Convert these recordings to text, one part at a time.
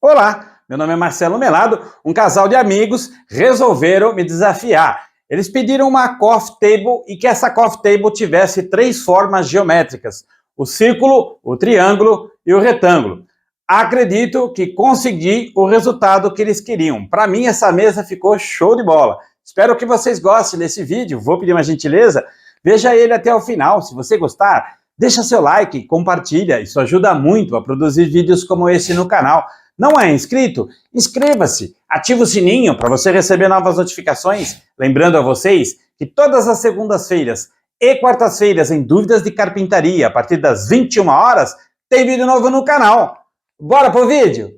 Olá, meu nome é Marcelo Melado. Um casal de amigos resolveram me desafiar. Eles pediram uma coffee table e que essa coffee table tivesse 3 formas geométricas: o círculo, o triângulo e o retângulo. Acredito que consegui o resultado que eles queriam. Para mim, essa mesa ficou show de bola. Espero que vocês gostem desse vídeo. Vou pedir uma gentileza. Veja ele até o final. Se você gostar, deixa seu like, compartilha. Isso ajuda muito a produzir vídeos como esse no canal. Não é inscrito? Inscreva-se, ative o sininho para você receber novas notificações. Lembrando a vocês que todas as segundas-feiras e quartas-feiras em Dúvidas de Carpintaria, a partir das 21 horas, tem vídeo novo no canal. Bora pro vídeo?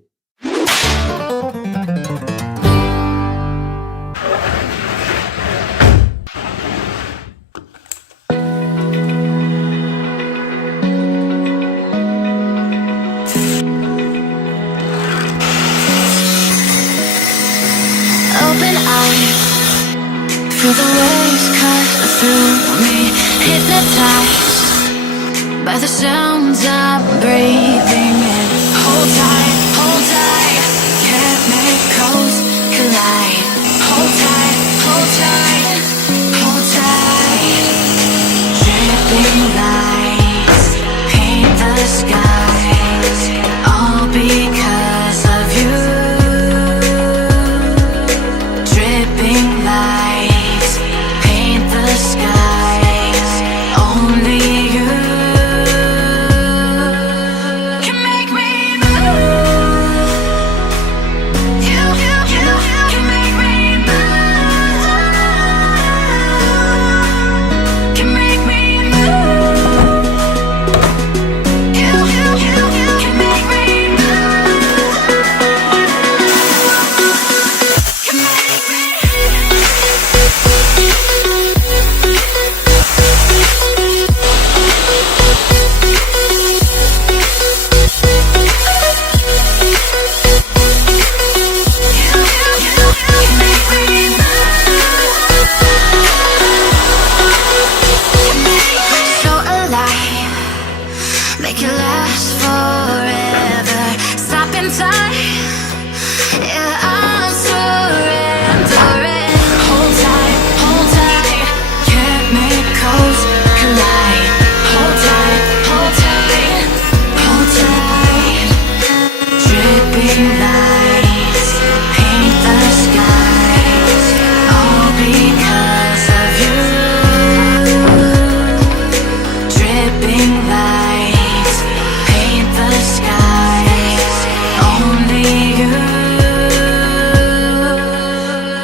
Open eyes, feel the waves cut through me, hypnotized by the sounds I'm breathing in. Hold tight, chemicals collide. Hold tight, hold tight. Dripping lights paint the skies, all because of you. Dripping lights paint the skies, only you can make me move. You can make me move. Can make me move. You can make me move. Can make me. So alive, make it last forever. Stop in time, yeah, I'm surrendering. Hold tight, chemicals collide. Hold tight, hold tight. Dripping lights paint the skies, all because of you. Dripping lights paint the skies, only you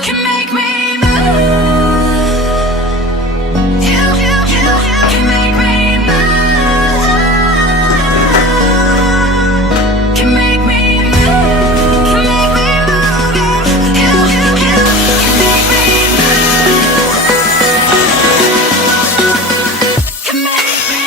can make me move. You can make me move. Can make me move. Can make me move. You can make me move. Can make me.